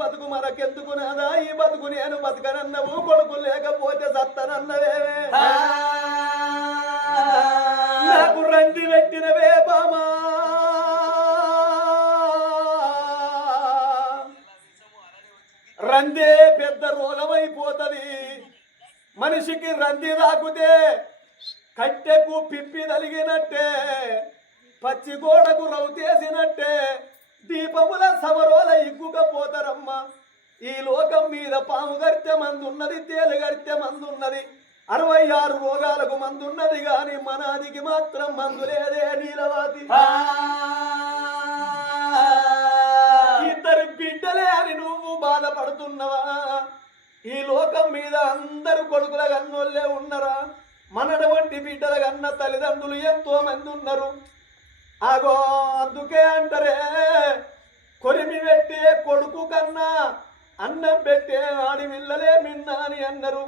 బతుకు మనకెందుకు నాదా ఈ బతుకు నేను బతకనన్నవు కొడుకు లేకపోతే సత్తనన్నవేవే నాకు రంది పెట్టినవే బామా రందే పెద్ద రోగమైపోతుంది మనిషికి రంది రాకుతే కట్టెకు పిప్పి తలిగినట్టే పచ్చి గోడకు రౌతేసినట్టే దీపముల సమరోల ఇగ్గుకపోతారమ్మ ఈ లోకం మీద పాము గర్తె మందున్నది తేలు గర్తె మందున్నది 66 రోగాలకు మందున్నది గాని మనాదికి మాత్రం మందు లేదే నీలవాతి ఇద్దరు బిడ్డలే అని నువ్వు బాధపడుతున్నవా ఈ లోకం మీద అందరు కొడుకుల కన్నోళ్ళే ఉన్నరా మనటువంటి బిడ్డల కన్న తల్లిదండ్రులు ఎంతో మంది ఉన్నారు ఆగో అందుకే అంటారే కొరిమి పెట్టే కొడుకు కన్నా అన్నం పెట్టే ఆడివిల్లలే మిన్న అని అన్నారు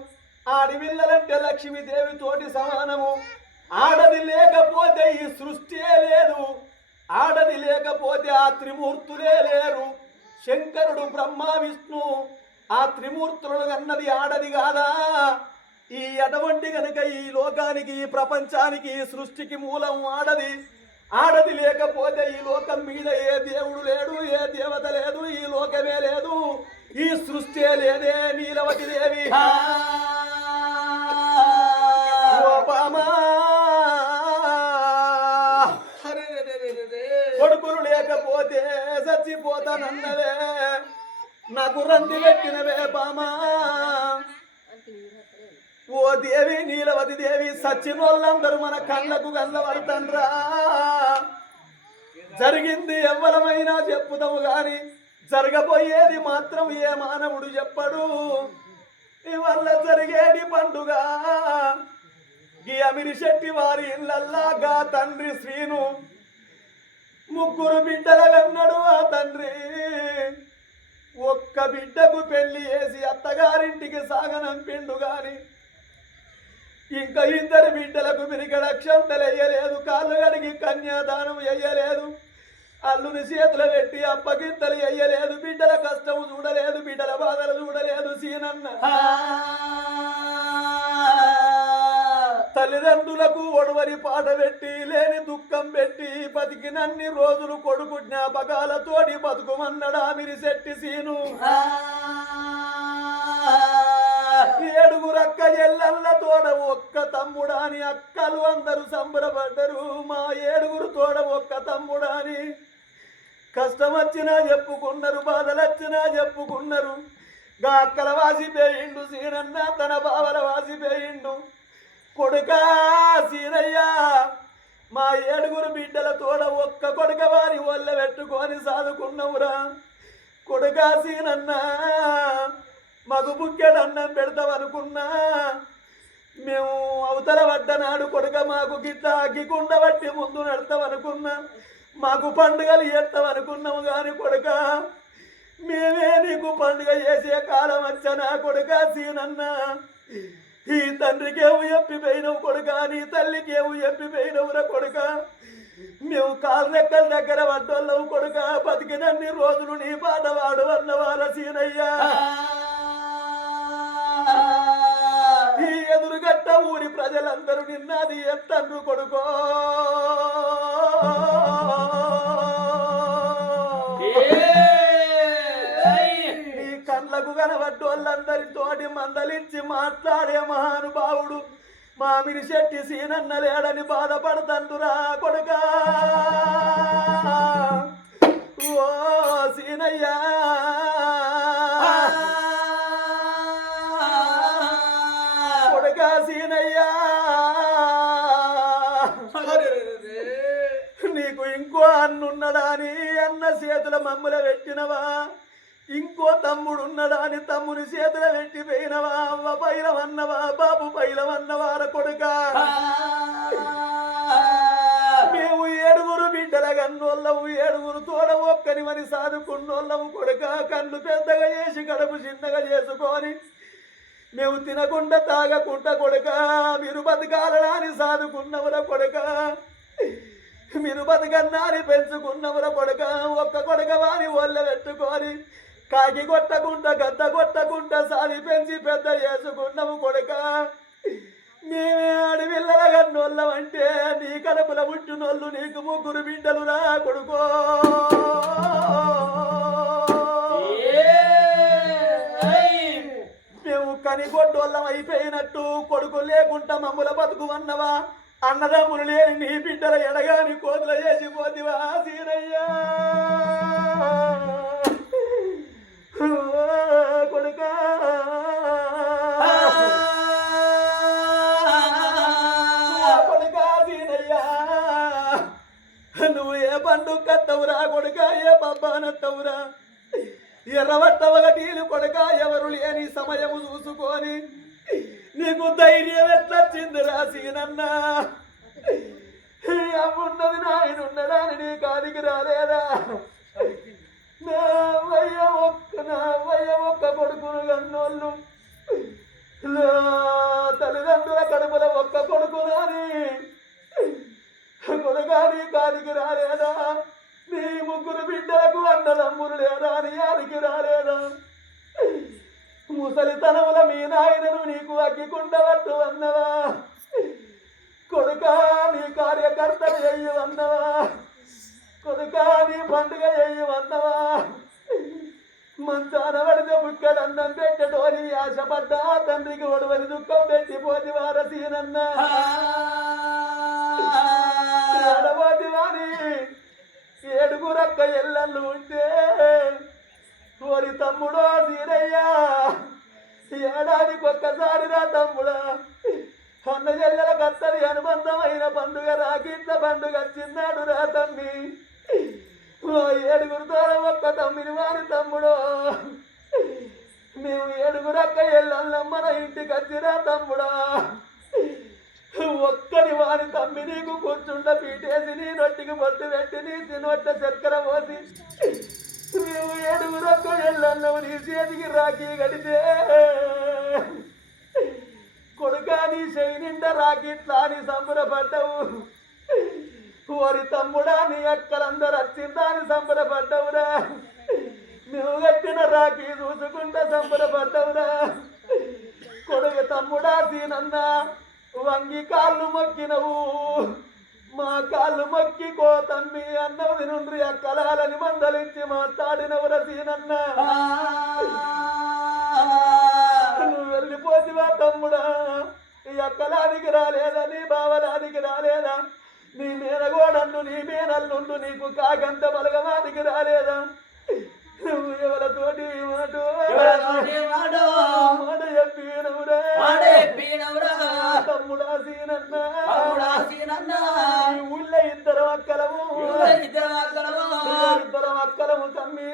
ఆడివిల్లలంటే లక్ష్మీదేవి తోటి సమానము ఆడది లేకపోతే ఈ సృష్టి లేదు ఆడది లేకపోతే ఆ త్రిమూర్తులే లేరు శంకరుడు బ్రహ్మ విష్ణు ఆ త్రిమూర్తులు అన్నది ఆడది కాదా ఈ అటువంటి గనుక ఈ లోకానికి ఈ ప్రపంచానికి ఈ సృష్టికి మూలం ఆడది లేకపోతే ఈ లోకం మీద ఏ దేవుడు లేడు ఏ దేవత లేదు ఈ లోకమే లేదు ఈ సృష్టి లేదే నీలవతి దేవి కొడుకులు లేకపోతే చచ్చిపోతానన్నవే నాకు రంది పెట్టినవే బామా ఓ దేవి నీలవతి దేవి సచ్చినోళ్ళందరూ మన కళ్ళకు కళ్ళబడతండ్రా జరిగింది ఎవ్వరమైనా చెప్పుదాము గాని జరగబోయేది మాత్రం ఏ మానవుడు చెప్పడు ఇవల్ల జరిగేది పండుగ ఈ అమిరిశెట్టి వారి ఇళ్ళల్లాగా తండ్రి శ్రీను 3 బిడ్డల కన్నాడు ఆ తండ్రి ఒక్క బిడ్డకు పెళ్లి చేసి అత్తగారింటికి సాగనంపిండు గాని ఇంకా 2 బిడ్డలకు మిరిగడక్షం తెలియలేదు కాళ్ళు గడిగి కన్యాదానం చెయ్యలేదు అల్లుని చేతులు పెట్టి అప్పగింతలు చెయ్యలేదు బిడ్డల కష్టం చూడలేదు బిడ్డల బాధలు చూడలేదు సీనన్న తల్లిదండ్రులకు ఒడవరి పాట పెట్టి లేని దుఃఖం పెట్టి బతికినన్ని రోజులు కొడుకు జ్ఞాపకాలతోటి బతుకుమన్నడా మిరిశెట్టి సీను 7 అక్క ఎల్లతోడ ఒక్క తమ్ముడాని అక్కలు అందరూ సంబరపడ్డరు మా 7 తోడ ఒక్క తమ్ముడాని కష్టం వచ్చినా చెప్పుకున్నారు బాధలు వచ్చినా చెప్పుకున్నారు గా అక్కల వాసిపోయిండు సీనన్న తన బావల వాసిపోయిండు కొడుకా సీనయ్య మా 7 బిడ్డల తోడ ఒక్క కొడుక వారి వల్ల పెట్టుకొని సాదుకున్నవురా కొడుకా సీనన్న మగు బుక్కెడన్నం పెడతామనుకున్నా మేము అవతల పడ్డనాడు కొడుక మాకు గిట్ట అగ్గికుండ బట్టి ముందు నడతామనుకున్నా మాకు పండుగలు చేస్తామనుకున్నాము కానీ కొడుక మేమే నీకు పండుగ చేసే కాలం వచ్చనా కొడుక సీనన్న ఈ తండ్రికేవు ఎప్పిపోయినవు కొడుక నీ తల్లికేవు ఎప్పిపోయినవురా కొడుక మేము కాలు రెక్కల దగ్గర పడ్డోళ్ళవు కొడుక బతికినన్ని రోజులు నీ పాట వాడు అన్నవార సీనయ్యా ఈ ఎదురుగట్ట ఊరి ప్రజలందరూ నిన్నది ఎత్తండ్రు కొడుకో నీ కళ్ళకు కనబడ్డోళ్ళందరితోటి మందలించి మాట్లాడే మహానుభావుడు మా మిరిశెట్టి సీనన్న లేడని బాధపడతందురా కొడుకా ఓ సీనయ్యా సీనయ్యా నీకు ఇంకో అన్నున్నడా అని అన్న చేతుల మమ్ముల పెట్టినవా ఇంకో తమ్ముడు ఉన్నాడా అని తమ్ముని చేతుల పెట్టిపోయినవా అవ్వ పైలవన్నవా బాబు పైలవన్నవార కొడుక మేము 7 బిడ్డల కన్నోళ్ళము 7 తోడ ఒక్కని మరి సాదుకున్నోళ్ళము కొడుక కన్ను పెద్దగా చేసి కడుపు చిన్నగా చేసుకొని మేము తినకుండా తాగకుండా కొడుక మీరు బతకాలని సాదుకున్నవరా కొడుక మీరు బతకన్నాని పెంచుకున్నవరా కొడుక ఒక్క కొడుక వారి ఒళ్ళ పెట్టుకొని కాకి కొట్టకుండా గద్ద కొట్టకుండా సాది పెంచి పెద్ద చేసుకున్నాము కొడుక మేమే ఆడపిల్లల కన్నోళ్ళం అంటే నీ కడుపుల పుట్టినోళ్ళు నీకు ముగ్గురు బిడ్డలు రా కొడుకో మేము కనిగొడ్డోళ్ళం అయిపోయినట్టు కొడుకు లేకుండా మమ్ముల బతుకు అన్నవా అన్నదమ్ములు లేని నీ బిడ్డల ఎడగాని కోతుల చేసిపోతివా సీనయ్యా కొడుక కొడుక సీనయ్యా నువ్వు ఏ పండు కత్తవురా కొడుక ఏ పబ్బానత్తవురా ఎర్రవట్టవగటీలు కొడుక ఎవరు లేని సమయము చూసుకొని నీకు ధైర్యం ఎట్లొచ్చింది రాసినన్నా అమ్మున్నది నాయనున్నదాని నీ కాదికి రాలేదా నా వయ్య ఒక్క కొడుకును కన్నోళ్ళు తల్లిదండ్రుల కడుపుల ఒక్క కొడుకునాని కొడుకా నీ కాదికి రాలేదా నీ ముగ్గురు బిడ్డలకు అన్నదమ్ములు లేదా నీ ఆదికి రాలేదా ముసలితనముల మీ నాయనను నీకు అగ్గికుండవట్టు అన్నవా కొడుకా నీ కార్యకర్తలు చెయ్యవన్నవా కొడుకా నీ పండుగ చెయ్యవన్నవా మంచాన పడితే ముక్కడు అన్నం పెట్టటోని ఆశపడ్డా తండ్రికి ఒడవని దుఃఖం పెట్టిపోతి వారసీనన్నా ఆడబోతివాని ఏడుగురక్క ఎల్లళ్ళు ఉంటే ఓరి తమ్ముడో సీరయ్యా ఏడాదికి ఒక్కసారి రా తమ్ముడా అన్న చెల్లెల కత్తరి అనుబంధమైన పండుగ రాకిట్ల పండుగ చిన్నాడు రా తమ్మి ఏడుగురితో ఒక్క తమ్మిని వారి తమ్ముడో మేము ఏడుగురక్క ఎల్లమ్మ మన ఇంటికి వచ్చిరా తమ్ముడా ఒక్కడి వారి తమ్మి నీకు కూర్చుండ పీటేసి నీ నొట్టికి బొట్టు పెట్టి నీ తినొట్ట చక్కెర పోసి మేము ఏడుగురొక్క ఎల్లన్నవు నీ చేతికి రాఖీ గడితే కొడుకా నీ చేయి నిండా రాకిట్లా నీ సంబరపడ్డవు ఓరి తమ్ముడా నీ అక్కలందరూ వచ్చిందా అని సంబరపడ్డవురా నువ్వు కట్టిన రాఖీ చూసుకుంటా సంబరపడ్డవురా కొడుకు తమ్ముడా సీనన్నా వంగి కాళ్ళు మొక్కినవు మా కాళ్ళు మొక్కికో తమ్మి అన్నవు వినుండ్రి అక్కలాలని మందలించి మాట్లాడినవుర సీనన్నా నువ్వు వెళ్ళిపోతివా తమ్ముడా ఈ అక్కలానికి రాలేదా నీ బావలానికి రాలేదా నీ మేనగోడన్ను నీ మేనల్లుండు నీకు కాకంత బలగవానికి రాలేదా నువ్వు ఎవరితోటి మాట చెప్పినవురా తమ్ముడా సీనన్నా ఊళ్ళో ఇద్దరు అక్కలము తమ్మి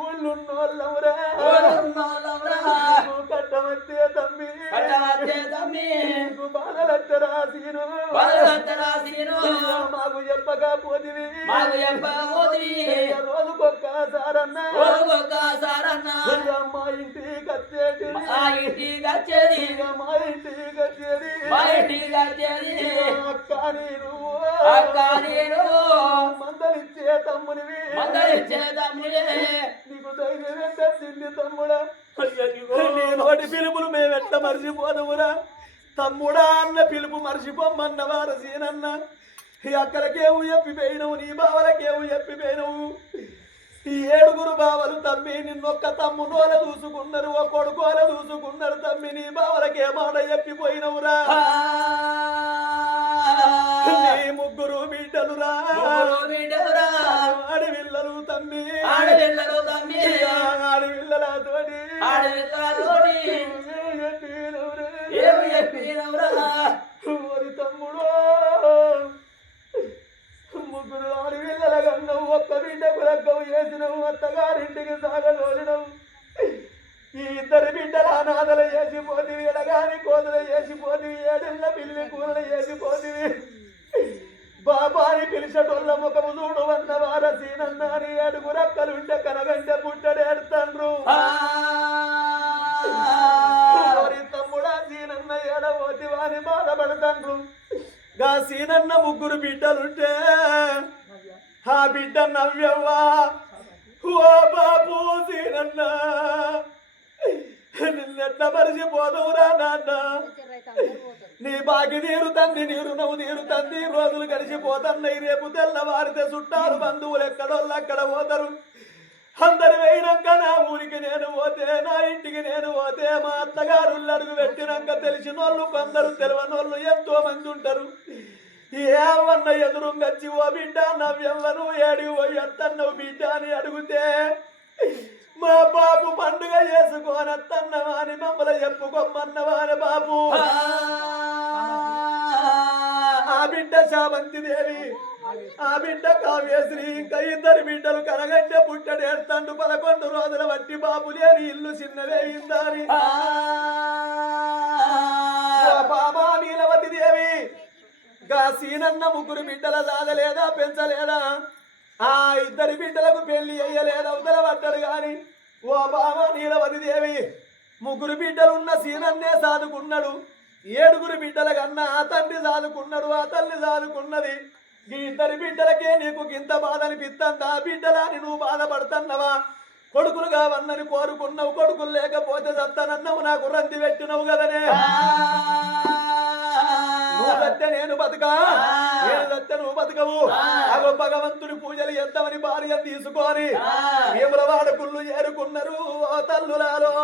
ఊళ్ళున్నోళ్ళవురా కట్టమచ్చే తమ్మి బాధలచ్చరా సీను మాకు చెప్పకపోతివి రోజుకొక్కసారన్నా మా ఇంటికి వచ్చేది మా ఇంటికి వచ్చేది అక్క నేను మందలిచ్చే తమ్మునివి నీకు ధైర్యం ఎంత వచ్చింది తమ్ముడా నీ నోటి పిలుపులు మేము ఎట్లా మర్చిపోదవురా తమ్ముడా అన్న పిలుపు మర్చిపోమ్మన్నవారు సీనన్న ఈ అక్కలకేవు చెప్పిపోయినవు నీ బావలకేవు చెప్పిపోయినవు ఈ ఏడుగురు బావలు తమ్మి నిన్నొక్క తమ్ముడోల చూసుకున్నారు ఓ కొడుకోల చూసుకున్నారు తమ్మి నీ బావలకే మాట చెప్పిపోయినవురా నీ ముగ్గురు బిడ్డలురా ఆడవిల్లలు తమ్మి ఆడవిల్లలతోటి ఓరి తమ్ముడు ముగ్గురు ఆడవిల్లల కన్నావు ఒక్క బిడ్డకు లగ్గవు చేసినవు అత్తగారింటికి సాగదోలినవు ఈ ఇద్దరు బిడ్డల అనాథలు చేసిపోతివి ఎడగాని కోతులు చేసిపోతివి ఏడిళ్ళ పిల్లి కూరలు చేసిపోతివి బాబాని పిలిచటోళ్ళ ముఖము చూడు అన్న వారసీనన్నాని ఏడుగురక్కలుంటే కనగంటే పుట్టడేడుతండ్రు తమ్ముడా సీనన్న ఏడవోతి వాని బాధపడతాండ్రు గా సీనన్న ముగ్గురు బిడ్డలుంటే ఆ బిడ్డ నవ్యవ్వా ఓ బాబు సీనన్న నిన్నెట్లా మరిచిపోదువురా నాన్న నీ బాకి తీరుతంది నీ రుణము తీరుతంది రోజులు కలిసిపోతున్నాయి రేపు తెల్లవారితే చుట్టాలు బంధువులు ఎక్కడోళ్ళు అక్కడ పోతారు అందరు వేయినాక నా ఊరికి నేను పోతే నా ఇంటికి నేను పోతే మా అత్తగారు అడుగు పెట్టినాక తెలిసినోళ్ళు కొందరు తెలియనోళ్ళు ఎంతో మంది ఉంటారు ఏమన్నా ఎదురుంగచ్చి ఓ బిడ్డ నవ్వెవ్వరు ఏడి ఓ ఎత్తన్నవు బిడ్డ అని అడిగితే మా బాబు పండుగ చేసుకోనత్తన్నవా అని మమ్మల్ని చెప్పుకోమన్నవా అని బాబు ఆ బిడ్డ శామంతి దేవి ఆ బిడ్డ కావ్యశ్రీ ఇంకా ఇద్దరు బిడ్డలు కనగంటే పుట్టడు ఏడుతండు 11 రోజుల వట్టి బాబు లేని ఇల్లు చిన్నవేయిందని బాబా నీలవతి దేవి గా సీనన్న 3 బిడ్డల దాదలేదా పెంచలేదా ఆ ఇద్దరి బిడ్డలకు పెళ్లి అయ్యలేదు అవతల పడ్డాడు గాని ఓ బాబా నీలవతి దేవి 3 బిడ్డలున్న సీనన్నే సాదుకున్నాడు 7 బిడ్డల కన్నా ఆ తండ్రి సాదుకున్నాడు ఆ తల్లి సాదుకున్నది ఈ ఇద్దరి బిడ్డలకే నీకు ఇంత బాధ అనిపిస్తుంది ఆ బిడ్డలాని నువ్వు బాధపడుతున్నావా కొడుకులు కావన్నని కోరుకున్నావు కొడుకులు లేకపోతే సత్తనన్నావు నాకు రంది పెట్టినవు కదనే నువ్వు సత్య నేను బతుకా నేను సత్య నువ్వు బతుకవు అగో భగవంతుడి పూజలు ఎంతమని భార్య తీసుకొని భీముల వాడకుళ్ళు చేరుకున్నారు ఓ తల్లులాలో